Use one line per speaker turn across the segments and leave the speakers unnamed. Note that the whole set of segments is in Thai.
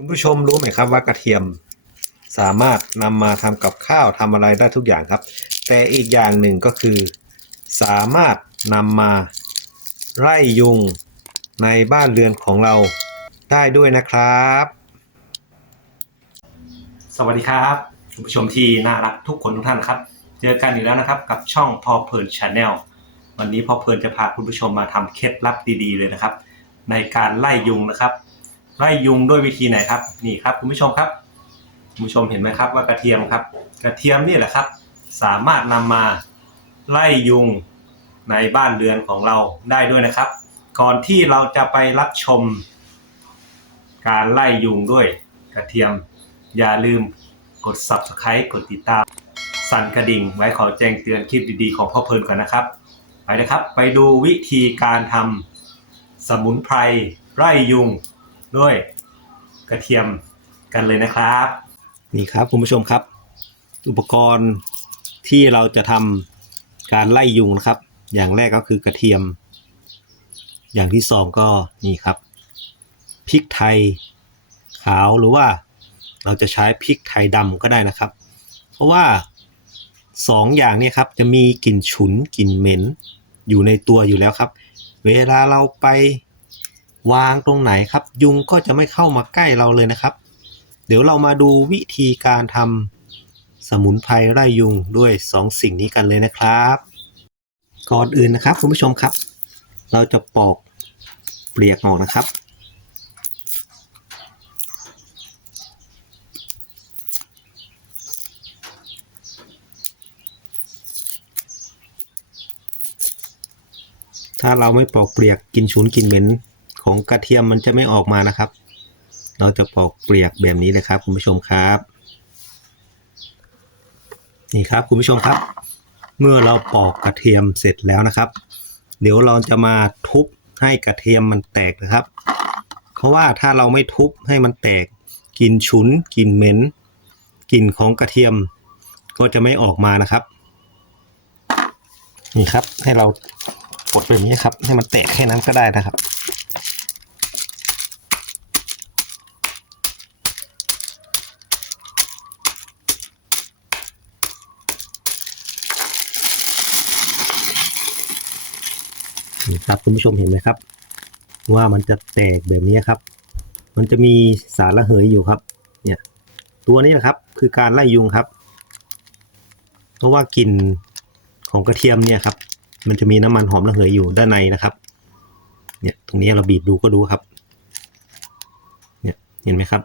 คุณผู้ชมรู้ไหมครับว่ากระเทียมสามารถนำมาทำกับข้าวทำอะไรได้ทุกอย่างครับ แต่อีกอย่างหนึ่งก็คือ สามารถนำมาไล่ยุงในบ้านเรือนของเราได้ด้วยนะครับ สวัสดีครับคุณผู้ชมที่น่ารักทุกคนทุกท่านครับ เจอกันอีกแล้วนะครับกับช่องพอเพลินชาแนลวันนี้พอเพลินจะพาคุณผู้ชมมาทำเคล็ดลับดีๆเลยนะครับ ในการไล่ยุงนะครับ ไล่ยุงด้วยวิธีไหนครับ นี่ครับคุณผู้ชมครับคุณผู้ชมเห็นไหมครับว่ากระเทียมครับ กระเทียมนี่แหละครับ สามารถนำมาไล่ยุงในบ้านเรือนของเราได้ด้วยนะครับ ก่อนที่เราจะไปรับชม การไล่ยุงด้วยกระเทียม อย่าลืมกด subscribe กดติดตาม สั่นกระดิ่งไว้ขอแจ้งเตือนคลิปดีๆของพ่อเพลินก่อนนะครับ ไปเลยครับ ไปดูวิธีการทำสมุนไพรไล่ยุง ด้วยกระเทียมกันเลยนะครับ นี่ครับคุณผู้ชมครับ อุปกรณ์ที่เราจะทำการไล่ยุงนะครับ อย่างแรกก็คือกระเทียม อย่างที่สองก็นี่ครับพริกไทยขาวหรือว่าเราจะใช้พริกไทยดำก็ได้นะครับ เพราะว่าสองอย่างนี้ครับจะมีกลิ่นฉุนกลิ่นเหม็นอยู่ในตัวอยู่แล้วครับ เวลาเราไป วางตรงไหนครับ ยุงก็จะไม่เข้ามาใกล้เราเลยนะครับ เดี๋ยวเรามาดูวิธีการทำสมุนไพรไล่ยุงด้วย2สิ่งนี้กันเลยนะครับ ก่อนอื่นนะครับคุณผู้ชมครับ เราจะปอกเปลือกออกนะครับถ้าเราไม่ปอกเปลือกกินฉุนกินเหม็น ของกระเทียมมันจะไม่ออกมานะครับ เราจะปอกเปลือกแบบนี้เลยครับ คุณผู้ชมครับ นี่ครับคุณผู้ชมครับ เมื่อเราปอกกระเทียมเสร็จแล้วนะครับ เดี๋ยวเราจะมาทุบให้กระเทียมมันแตกนะครับ เพราะว่าถ้าเราไม่ทุบให้มันแตกกลิ่นฉุนกลิ่นเหม็นกลิ่นของกระเทียมก็จะไม่ออกมานะครับ นี่ครับให้เรากดแบบนี้ครับ ให้มันแตกแค่นั้นก็ได้นะครับ นี่ครับคุณผู้ชมเห็นไหมครับ ว่ามันจะแตกแบบนี้ครับ มันจะมีสารระเหยอยู่ครับ เนี่ยตัวนี้นะครับคือการไล่ยุงครับ เพราะว่ากลิ่นของกระเทียมเนี่ยครับ มันจะมีน้ำมันหอมระเหยอยู่ด้านในนะครับ เนี่ยตรงนี้เราบีบดูก็ดูครับ เนี่ยเห็นไหมครับ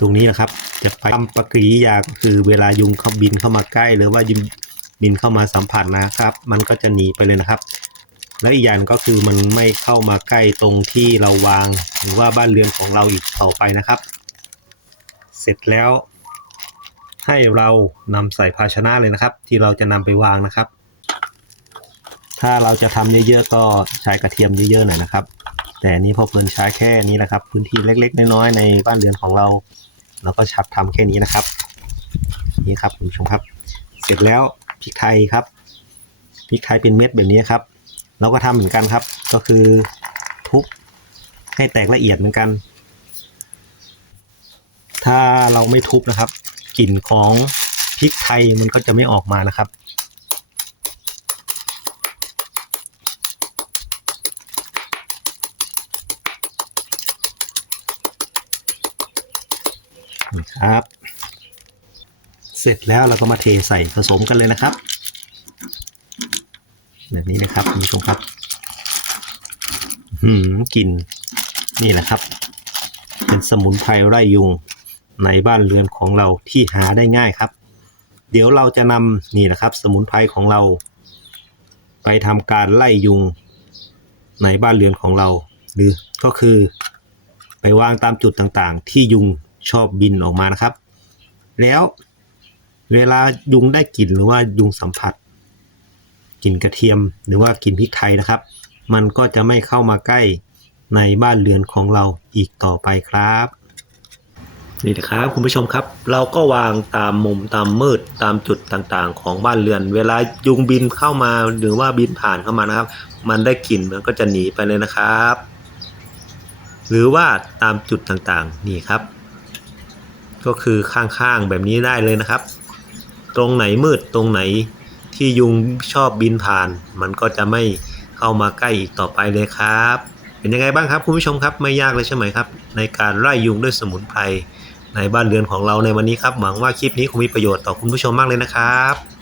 ตรงนี้นะครับ จะไปทำปฏิกิริยากคือเวลายุงเขาบินเข้ามาใกล้ หรือว่ายุงบินเข้ามาสัมผัสนะครับ มันก็จะหนีไปเลยนะครับ และอีกอย่างก็คือมันไม่เข้ามาใกล้ตรงที่เราวาง หรือว่าบ้านเรือนของเราอีกต่อไปนะครับ เสร็จแล้วให้เรานำใส่ภาชนะเลยนะครับ ที่เราจะนำไปวางนะครับ ถ้าเราจะทำเยอะๆก็ใช้กระเทียมเยอะๆหน่อยนะครับ แต่อันนี้พอเพลินใช้แค่นี้นะครับ พื้นที่เล็ก ๆ น้อยๆในบ้านเรือนของเรา เราก็ชับทำแค่นี้นะครับ นี่ครับคุณผู้ชมครับ เสร็จแล้วพริกไทยครับพริกไทยเป็นเม็ดแบบนี้ครับ เราก็ทำเหมือนกันครับ ก็คือทุบให้แตกละเอียดเหมือนกัน ถ้าเราไม่ทุบนะครับ กลิ่นของพริกไทยมันก็จะไม่ออกมานะครับนะครับ เสร็จแล้วเราก็มาเทใส่ผสมกันเลยนะครับ แบบนี้นะครับคุณผู้ชมครับหืมกลิ่นนี่แหละครับ เป็นสมุนไพรไร่ยุงในบ้านเรือนของเราที่หาได้ง่ายครับ เดี๋ยวเราจะนำนี่นะครับ สมุนไพรของเรา ไปทำการไล่ยุงในบ้านเรือนของเรา หรือก็คือไปวางตามจุดต่างๆ ที่ยุงชอบบินออกมานะครับ แล้วเวลายุงได้กลิ่นหรือว่ายุงสัมผัส กลิ่นกระเทียม หรือว่ากลิ่นพริกไทยนะครับ มันก็จะไม่เข้ามาใกล้ในบ้านเรือนของเราอีกต่อไปครับนี่นะครับคุณผู้ชมครับ เราก็วางตามมุมตามมืดตามจุดต่างๆ ของบ้านเรือน เวลายุงบินเข้ามาหรือว่าบินผ่านเข้ามานะครับ มันได้กลิ่นมันก็จะหนีไปเลยนะครับ หรือว่าตามจุดต่างๆนี่ครับ ก็คือข้างๆแบบนี้ได้เลยนะครับ ตรงไหนมืดตรงไหน ที่ยุงชอบบินผ่าน มันก็จะไม่เข้ามาใกล้อีกต่อไปเลยครับ เป็นยังไงบ้างครับคุณผู้ชมครับไม่ยากเลยใช่ไหมครับ ในการไล่ยุงด้วยสมุนไพรในบ้านเรือนของเราในวันนี้ครับหวังว่าคลิปนี้คงมีประโยชน์ต่อคุณผู้ชมมากเลยนะครับ